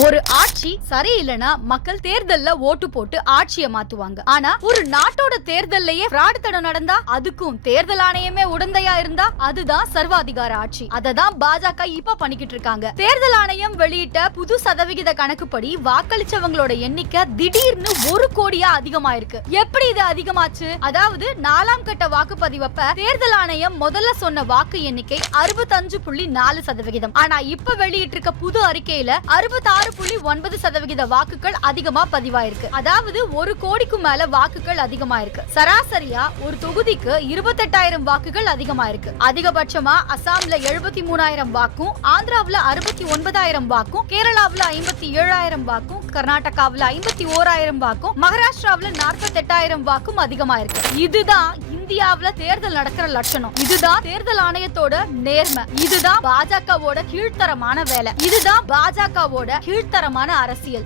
ஒரு ஆட்சி சரியில்லைனா மக்கள் தேர்தல்ல ஓட்டு போட்டு ஆட்சியை மாத்துவாங்க. ஆனா ஒரு நாட்டோட தேர்தல்லையே ஃப்ராடுத்தனம் நடந்தா, அதுக்கும் தேர்தல் ஆணையமே உடந்தையா இருந்தா, அதுதான் சர்வாதிகார ஆட்சி. அததான் பாஜக இப்ப பண்ணிக்கிட்டு இருக்காங்க. தேர்தல் ஆணையம் வெளியிட்ட புது சதவிகித கணக்குப்படி வாக்களிச்சவங்களோட எண்ணிக்கை திடீர்னு 1 கோடியா அதிகமாயிருக்கு. எப்படி இது அதிகமாச்சு? அதாவது 4ஆம் கட்ட வாக்குப்பதிவப்ப தேர்தல் ஆணையம் முதல்ல சொன்ன வாக்கு எண்ணிக்கை 65.4%. ஆனா இப்ப வெளியிட்டு இருக்க புது அறிக்கையில 66.9% வாக்குகள் அதிகமா பதிவாயிருக்கு. அதாவது 1 கோடிக்கு மேல வாக்குகள் அதிகமாயிருக்கு. சராசரியா ஒரு தொகுதிக்கு 28,000 வாக்குகள் அதிகமாயிருக்கு. அதிகபட்சமா அசாம்ல 73,000 வாக்கும், ஆந்திராவுல 69,000 வாக்கும், கேரளாவுல 57,000 வாக்கும், கர்நாடகாவுல 51,000 வாக்கும், மகாராஷ்டிராவுல 48,000 வாக்கும் அதிகமாயிருக்கு. இதுதான் இந்தியாவுல தேர்தல் நடக்கிற லட்சணம். இதுதான் தேர்தல் ஆணையத்தோட நேர்மை. இதுதான் பாஜகவோட கீழ்த்தரமான வேலை. இதுதான் பாஜகவோட கீழ்த்தரமான அரசியல்.